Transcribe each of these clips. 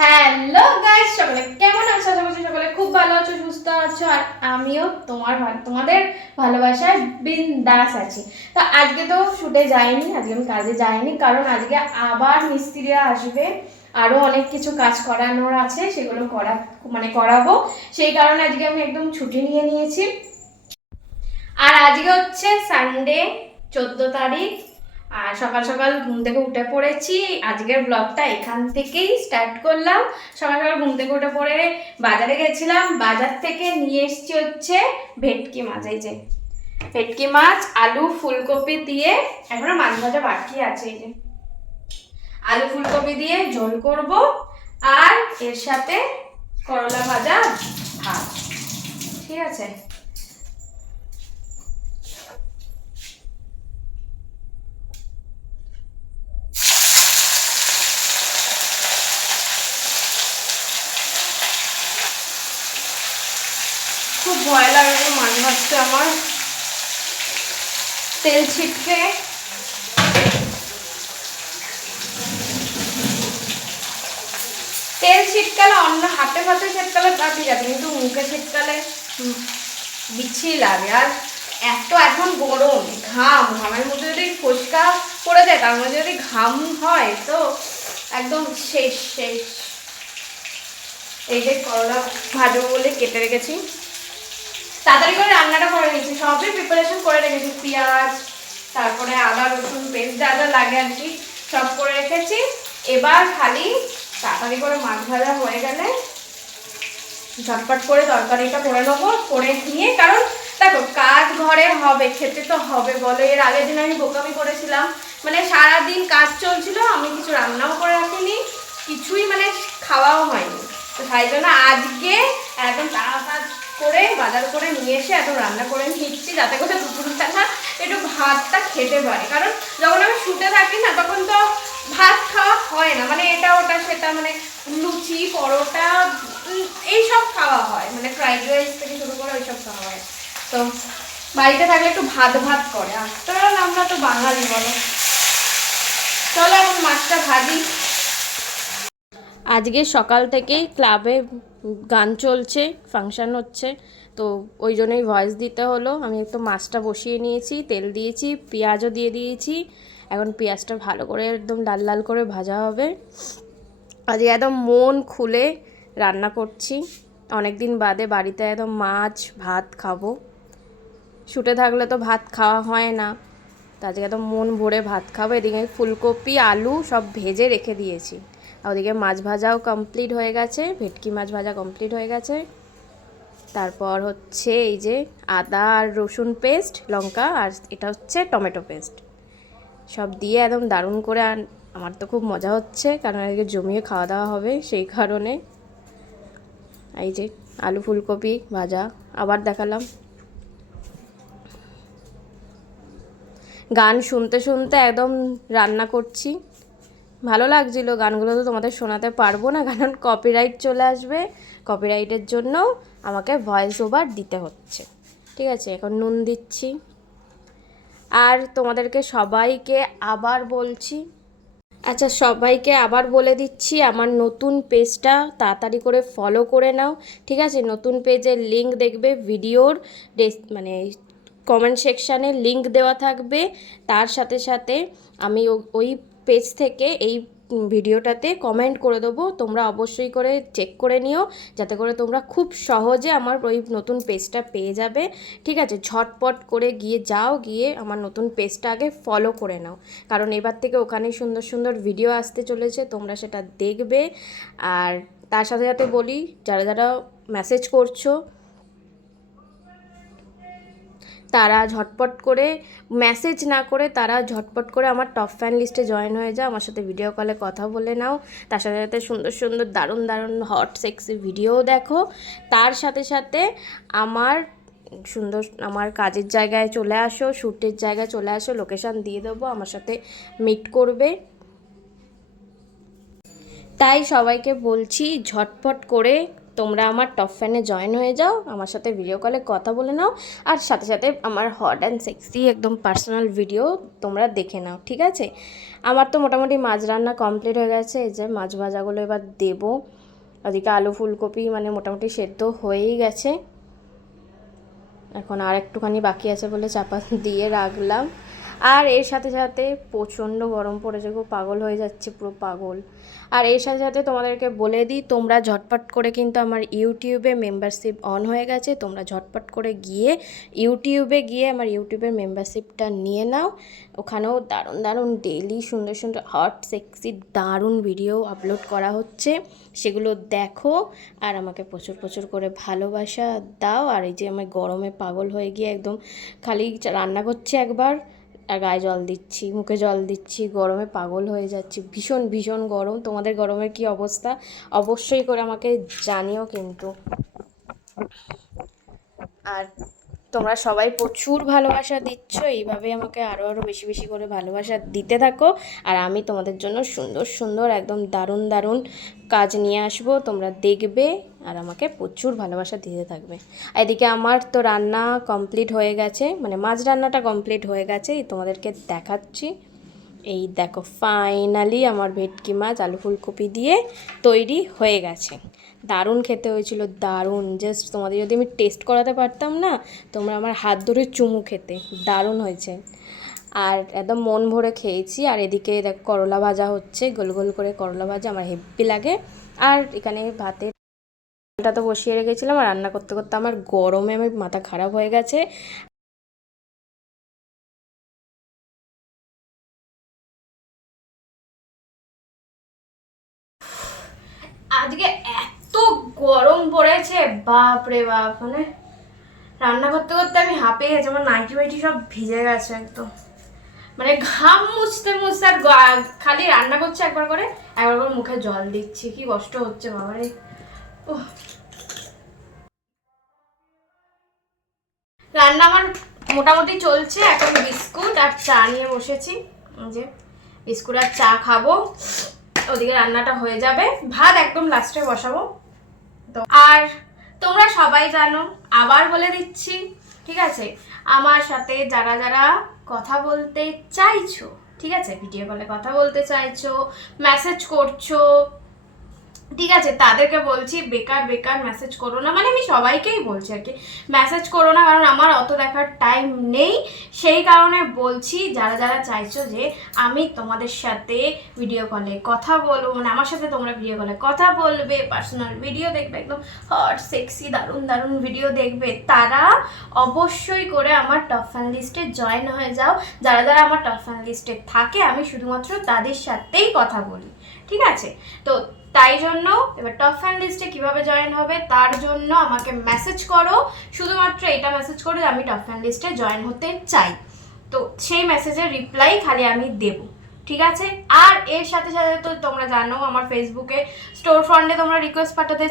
Hello guys, সকলে কেমন আছো? আশা করছি সকলে খুব ভালো আছো, সুস্থ আছো। আর আমিও তোমাদের ভালোবাসায় বিন্দাস আছি। তো আজকে তো শুটে যাইনি, আজকে আমি কাজে যাইনি, কারণ আজকে আবার মিস্ত্রিরা আসবে, আরও অনেক কিছু কাজ করানোর আছে, সেগুলো করাবো। সেই কারণে আজকে আমি একদম ছুটি নিয়ে নিয়েছি। আর আজকে হচ্ছে সানডে, 14 তারিখ। আর সকাল সকাল ঘুম থেকে উঠে পড়েছি। আজকের ব্লগটা এখান থেকেই স্টার্ট করলাম। সকাল সকাল ঘুম থেকে উঠে পড়ে বাজারে গেছিলাম, বাজার থেকে নিয়ে এসেছি হচ্ছে ভেটকি মাছ। এই যে ভেটকি মাছ, আলু ফুলকপি দিয়ে, এখনো মাছ ভাজা বাকি আছে। এই যে আলু ফুলকপি দিয়ে ঝোল করব, আর এর সাথে করলা ভাজা, ভাত। ঠিক আছে। খুব ভয় লাগে মাছ ভাজতে আমার, তেল ছিটকে। তেল ছিটকালে অন্য হাতে ফাতে ছিটকালে তা ঠিক আছে, কিন্তু মুখে ছিটকালে বিচ্ছিরি লাগে। আর এত এখন গরম, ঘামের মধ্যে যদি ফোসকা পড়ে যায়, তার মধ্যে যদি ঘাম হয়, তো একদম শেষ শেষ। এই যে করলা ভাজবো বলে কেটে রেখেছি, তাড়াতাড়ি করে রান্নাটা করে নিয়েছি, সবই প্রিপারেশন করে রেখেছি। পেঁয়াজ, তারপরে আদা রসুন পেস্ট যা যা লাগে আর কি, সব করে রেখেছি। এবার খালি তাড়াতাড়ি করে মাছ ভাজা হয়ে গেলে ঝটপট করে তরকারিটা করে নেবো, করে নিয়ে, কারণ দেখো কাজ ঘরে হবে, খেতে তো হবে বলো। এর আগের দিন আমি বোকামি করেছিলাম, মানে সারাদিন কাজ চলছিল, আমি কিছু রান্নাও করে রাখিনি, কিছুই মানে খাওয়াও হয়নি। তো তাই জন্য আজকে একদম তাড়াতাড়ি করে বাজার করে নিয়ে এসে একদম রান্না করে নিচ্ছি, যাতে করে দুপুরবেলা একটু ভাতটা খেতে পারি। কারণ যখন আমি শুতে থাকি না, তখন তো ভাত খাওয়া হয় না, মানে এটা ওটা সেটা, মানে লুচি পরোটা এইসব খাওয়া হয়, মানে ফ্রাইড রাইস থেকে শুরু করে ওইসব খাওয়া হয়। তো বাড়িতে থাকলে একটু ভাত ভাত করে, আফটার অল আমরা তো বাঙালি বলো। চলো এখন মাছটা ভাজি। আজকে সকাল থেকেই ক্লাবে গান চলছে, ফাংশন হচ্ছে, তো ওই জন্যই ভয়েস দিতে হলো। আমি একটু মাছটা বসিয়ে নিয়েছি, তেল দিয়েছি, পেঁয়াজও দিয়ে দিয়েছি। এখন পেঁয়াজটা ভালো করে একদম লাল লাল করে ভাজা হবে। আজকে একদম মন খুলে রান্না করছি, অনেক দিন বাদে বাড়িতে একদম মাছ ভাত খাবো। শুটে থাকলে তো ভাত খাওয়া হয় না, তো আজকে একদম মন ভরে ভাত খাবো। এদিকে ফুলকপি আলু সব ভেজে রেখে দিয়েছি, আর ওদিকে মাছ ভাজাও কমপ্লিট হয়ে গেছে, ভেটকি মাছ ভাজা কমপ্লিট হয়ে গেছে। তারপর হচ্ছে এই যে আদা আর রসুন পেস্ট, লঙ্কা, আর এটা হচ্ছে টমেটো পেস্ট, সব দিয়ে একদম দারুণ করে। আর আমার তো খুব মজা হচ্ছে, কারণ আজকে জমিয়ে খাওয়া দাওয়া হবে, সেই কারণে। এই যে আলু ফুলকপি ভাজা আবার দেখালাম। গান শুনতে শুনতে একদম রান্না করছি, ভালো লাগছিল। গানগুলো তো তোমাদের শোনাতে পারবো না, কারণ কপিরাইট চলে আসবে, কপিরাইটের জন্য আমাকে ভয়েস ওভার দিতে হচ্ছে। ঠিক আছে, এখন নুন দিচ্ছি। আর তোমাদেরকে সবাইকে আবার বলছি, আচ্ছা সবাইকে আবার বলে দিচ্ছি, আমার নতুন পেজটা তাড়াতাড়ি করে ফলো করে নাও। ঠিক আছে, নতুন পেজের লিঙ্ক দেখবে ভিডিওর মানে কমেন্ট সেকশানে লিঙ্ক দেওয়া থাকবে। তার সাথে সাথে আমি ওই পেজ থেকে এই ভিডিওটাতে কমেন্ট করে দেবো, তোমরা অবশ্যই করে চেক করে নিও, যাতে করে তোমরা খুব সহজে আমার ওই নতুন পেজটা পেয়ে যাবে। ঠিক আছে, ঝটপট করে গিয়ে আমার নতুন পেজটা আগে ফলো করে নাও, কারণ এবার থেকে ওখানেই সুন্দর সুন্দর ভিডিও আসতে চলেছে, তোমরা সেটা দেখবে। আর তার সাথে সাথে বলি, যারা যারা মেসেজ করছো তারা ঝটপট করে, মেসেজ না করে তারা ঝটপট করে আমার টপ ফ্যান লিস্টে জয়েন হয়ে যাও, আমার সাথে ভিডিও কলে কথা বলে নাও। তার সাথে সাথে সুন্দর সুন্দর দারুণ দারুণ হট সেক্সি ভিডিও দেখো। তার সাথে সাথে আমার আমার কাজের জায়গায় চলে আসো, শ্যুটের জায়গায় চলে আসো, লোকেশান দিয়ে দেবো, আমার সাথে মিট করবে। তাই সবাইকে বলছি ঝটপট করে তোমরা আমার টপ ফ্যানে জয়েন হয়ে যাও, আমার সাথে ভিডিও কলে কথা বলে নাও, আর সাথে সাথে আমার হট অ্যান্ড সেক্সি একদম পার্সোনাল ভিডিও তোমরা দেখে নাও, ঠিক আছে? আমার তো মোটামুটি মাছ রান্না কমপ্লিট হয়ে গেছে। এই যে মাছ ভাজাগুলো এবার দেবো। ওদিকে আলু ফুলকপি মানে মোটামুটি সেদ্ধ হয়েই গেছে, এখন আর একটুখানি বাকি আছে বলে চাপা দিয়ে রাখলাম। আর এর সাথে সাথে প্রচণ্ড গরম পড়েছে, খুব পাগল হয়ে যাচ্ছে, পুরো পাগল। আর এর সাথে সাথে তোমাদেরকে বলে দিই, তোমরা ঝটপট করে কিন্তু আমার ইউটিউবে মেম্বারশিপ অন হয়ে গেছে, তোমরা ঝটপট করে গিয়ে ইউটিউবে গিয়ে আমার ইউটিউবের মেম্বারশিপটা নিয়ে নাও। ওখানেও দারুণ দারুণ ডেইলি সুন্দর সুন্দর হট সেক্সি দারুণ ভিডিও আপলোড করা হচ্ছে, সেগুলো দেখো আর আমাকে প্রচুর প্রচুর করে ভালোবাসা দাও। আর এই যে আমার গরমে পাগল হয়ে গিয়ে একদম খালি রান্না করছি একবার আর গায়ে জল দিচ্ছি, মুখে জল দিচ্ছি, গরমে পাগল হয়ে যাচ্ছি, ভীষণ ভীষণ গরম। তোমাদের গরমের কি অবস্থা অবশ্যই করে আমাকে জানিও কিন্তু। আর তোমরা সবাই প্রচুর ভালোবাসা দিচ্ছ, এইভাবে আমাকে আরও আরও বেশি বেশি করে ভালোবাসা দিতে থাকো। আর আমি তোমাদের জন্য সুন্দর সুন্দর একদম দারুণ দারুণ কাজ নিয়ে আসবো, তোমরা দেখবে আর আমাকে প্রচুর ভালোবাসা দিতে থাকবে। এদিকে আমার তো রান্না কমপ্লিট হয়ে গেছে, মানে মাছ রান্নাটা কমপ্লিট হয়ে গেছে, তোমাদেরকে দেখাচ্ছি। এই দেখো ফাইনালি আমার ভেটকি মাছ আলু ফুলকপি দিয়ে তৈরি হয়ে গেছে। দারুণ খেতে হয়েছিল, দারুণ। জাস্ট তোমাদের যদি আমি টেস্ট করাতে পারতাম না, তোমরা আমার হাত ধরে চুমু খেতে, দারুণ হয়েছে। আর একদম মন ভরে খেয়েছি। আর এদিকে দেখো করলা ভাজা হচ্ছে, গোল গোল করে করলা ভাজা আমার হেব্বি লাগে। আর এখানে ভাতের ডালটা তো বসিয়ে রেখেছিলাম, আর রান্না করতে করতে আমার গরমে আমার মাথা খারাপ হয়ে গেছে। আজকে এত গরম পড়েছে, বাপ রে বাপ, মানে রান্না করতে করতে আমি হাঁপিয়ে গেছি, আমার নাইটি বাইটি সব ভিজে গেছে একদম, মানে ঘাম মুছতে মুছতে। আর খালি রান্না করছে একবার করে মুখে জল দিচ্ছি, কি কষ্ট হচ্ছে বাবারে। রান্না আমার মোটামুটি চলছে, এখন বিস্কুট আর চা নিয়ে বসেছি, যে বিস্কুট আর চা খাবো, ওদিকে রান্নাটা হয়ে যাবে, ভাত একদম লাস্টে বসাবো। তো আর তোমরা সবাই জানো, আবার বলে দিচ্ছি, ঠিক আছে? আমার সাথে যারা যারা কথা বলতে চাইছো, ঠিক আছে, ভিডিও কলে কথা বলতে চাইছো, মেসেজ করছো, ঠিক আছে, তাদেরকে বলছি বেকার বেকার মেসেজ করো না, মানে আমি সবাইকেই বলছি আর কি, মেসেজ করো না, কারণ আমার অত দেখার টাইম নেই। সেই কারণে বলছি, যারা যারা চাইছো যে আমি তোমাদের সাথে ভিডিও কলে কথা বলবো, মানে আমার সাথে তোমরা ভিডিও কলে কথা বলবে, পার্সোনাল ভিডিও দেখবে, একদম হট সেক্সি দারুণ দারুণ ভিডিও দেখবে, তারা অবশ্যই করে আমার টপ ফ্যান লিস্টে জয়েন হয়ে যাও। যারা যারা আমার টপ ফ্যান লিস্টে থাকে, আমি শুধুমাত্র তাদের সাথেই কথা বলি, ঠিক আছে? তো তাই জন্য এবার টপ ফ্যান লিস্টে কিভাবে জয়েন হবে, তার জন্য আমাকে মেসেজ করো, শুধুমাত্র এটা মেসেজ করো যে আমি টপ ফ্যান লিস্টে জয়েন হতে চাই, তো সেই মেসেজের রিপ্লাই খালি আমি দেবো, ঠিক আছে? আর এর সাথে সাথে তো তোমরা জানো, আমার ফেসবুকে স্টোর ফ্রন্টে তোমরা রিকোয়েস্ট পাঠাতে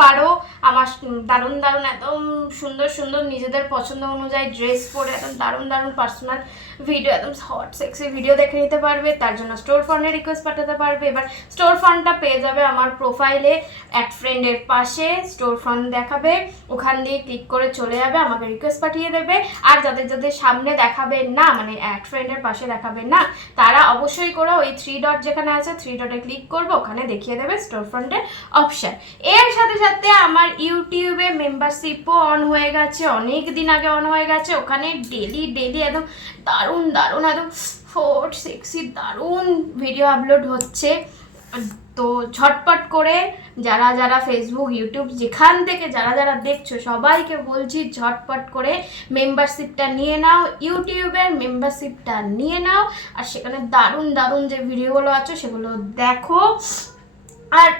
পারো, আমার দারুণ দারুণ একদম সুন্দর সুন্দর নিজেদের পছন্দ অনুযায়ী ড্রেস পরে একদম দারুণ দারুণ পার্সোনাল ভিডিও, একদম হট সেক্সি ভিডিও দেখে নিতে পারবে, তার জন্য স্টোর ফ্রন্টে রিকোয়েস্ট পাঠাতে পারবে। এবার স্টোর ফ্রন্টটা পেয়ে যাবে আমার প্রোফাইলে, অ্যাড ফ্রেন্ডের পাশে স্টোর ফ্রন্ট দেখাবে, ওখান দিয়ে ক্লিক করে চলে যাবে, আমাকে রিকোয়েস্ট পাঠিয়ে দেবে। আর যাদের যাদের সামনে দেখাবে না, মানে অ্যাড ফ্রেন্ডের পাশে দেখাবে না, তারা অবশ্যই করে ওই 3 ডট যেখানে আছে 3 ডটে ক্লিক করবে, ওখানে দেখিয়ে দেবে স্টোর ফ্রন্টের অপশান। এর সাথে সাথে আমার ইউটিউবে মেম্বারশিপও অন হয়ে গেছে, অনেক দিন আগে অন হয়ে গেছে, ওখানে ডেলি ডেলি একদম দারুণ দারুণ একদম হট সেক্সি দারুণ ভিডিও আপলোড হচ্ছে। তো ঝটপট করে যারা যারা ফেসবুক ইউটিউব যেখান থেকে যারা যারা দেখছো, সবাইকে বলছি ঝটপট করে মেম্বারশিপটা নিয়ে নাও, ইউটিউবের মেম্বারশিপটা নিয়ে নাও, আর সেখানে দারুণ দারুণ যে ভিডিওগুলো আছে সেগুলো দেখো, আর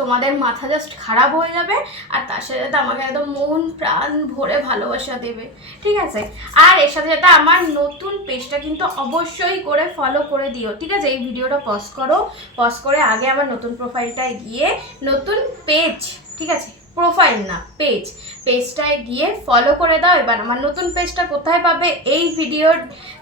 তোমাদের মাথা জাস্ট খারাপ হয়ে যাবে, আর তার সাথে সাথে আমাকে একদম মন প্রাণ ভরে ভালোবাসা দেবে, ঠিক আছে? আর এর সাথে সাথে আমার নতুন পেজটা কিন্তু অবশ্যই করে ফলো করে দিও, ঠিক আছে? এই ভিডিওটা পজ করো, পজ করে আগে আমার নতুন প্রোফাইলটায় গিয়ে নতুন পেজ, ঠিক আছে, প্রোফাইল না পেজটায় গিয়ে ফলো করে দাও। এবার আমার নতুন পেজটা কোথায় পাবে, এই ভিডিওর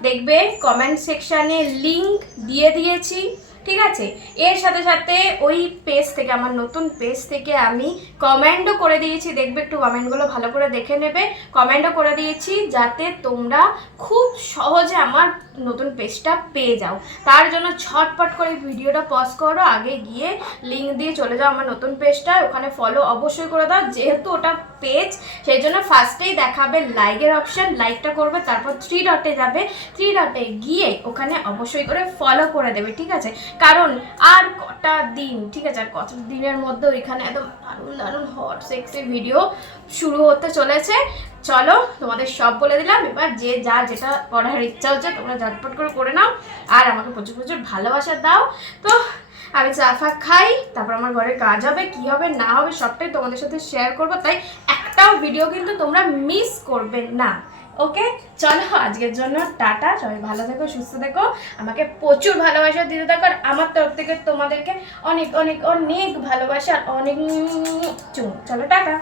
দেখবে কমেন্ট সেকশানে লিঙ্ক দিয়ে দিয়েছি, ঠিক আছে। এর সাথে সাথে ওই পেজ থেকে, আমার নতুন পেজ থেকে আমি কমেন্টও করে দিয়েছি, দেখবে একটু কমেন্টগুলো ভালো করে দেখে নেবে। কমেন্টও করে দিয়েছি যাতে তোমরা খুব সহজে আমার নতুন পেজটা পেয়ে যাও। তার জন্য ঝটপট করে ভিডিওটা পজ করো, আগে গিয়ে লিঙ্ক দিয়ে চলে যাও আমার নতুন পেজটা, ওখানে ফলো অবশ্যই করে দাও। যেহেতু ওটা পেজ, সেই জন্য ফার্স্টেই দেখাবে লাইকের অপশান, লাইকটা করবে, তারপর 3 ডটে যাবে, 3 ডটে গিয়ে ওখানে অবশ্যই করে ফলো করে দেবে, ঠিক আছে। কারণ আর কটা দিন, ঠিক আছে, আর কত দিনের মধ্যে ওইখানে একদম দারুণ দারুণ হট সেক্সি ভিডিও শুরু হতে চলেছে। চলো তোমাদের সব বলে দিলাম, এবার যে যা যেটা করার ইচ্ছা হচ্ছে তোমরা ঝটপট করে নাও, আর আমাকে প্রচুর প্রচুর ভালোবাসা দাও। তো আমি চা ফা খাই, তারপর আমার ঘরে কাজ হবে, কি হবে না হবে সবটাই তোমাদের সাথে শেয়ার করবো, তাই একটাও ভিডিও কিন্তু তোমরা মিস করবে না। ওকে, চলো আজকের জন্য টাটা, সবাই ভালো থেকো, সুস্থ থেকো, আমাকে প্রচুর ভালোবাসা দিতে থাকো, আর আমার তরফ থেকে তোমাদেরকে অনেক অনেক অনেক ভালোবাসা, আর অনেক চলো টাটা।